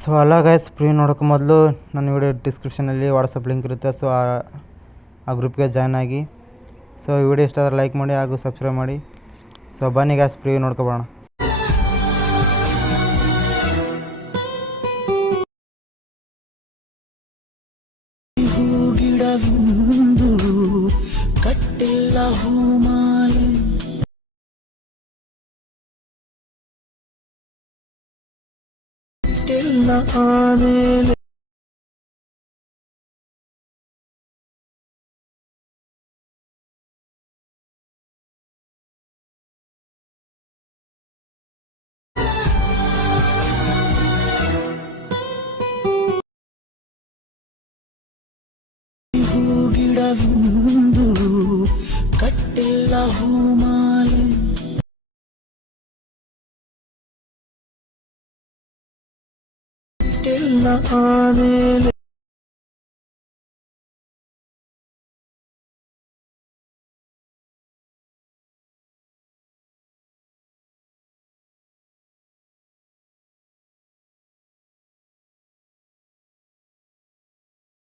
So ಅಲ್ಲ guys, pre ನೋಡೋಕೆ ಮೊದಲು ನನ್ನ ವಿಡಿಯೋ ಡಿಸ್ಕ್ರಿಪ್ಷನಲ್ಲಿ ವಾಟ್ಸಪ್ ಲಿಂಕ್ ಇರುತ್ತೆ. ಸೊ ಆ ಗ್ರೂಪ್ಗೆ ಜಾಯ್ನ್ ಆಗಿ. ಸೊ ಈ ವಿಡಿಯೋ ಇಷ್ಟ ಆದರೆ ಲೈಕ್ ಮಾಡಿ ಹಾಗೂ ಸಬ್ಸ್ಕ್ರೈಬ್ ಮಾಡಿ. ಸೊ ಬನ್ನಿ ಗೈಸ್, ಪ್ರೀ ನೋಡ್ಕೊಬೋಣ. ಗಿಡವೊಂದು ಕಟ್ಟಿಲ್ಲ ಹೂಮಾಲೆ, ಕಟ್ಟಿಲ್ಲ ಆಮೇಲೆ ಗಿಡವೊಂದು ಕಟ್ಟಿಲ್ಲ ಹೂಮಾಲೆ, ಕಟ್ಟಿಲ್ಲ ಆಮೇಲೆ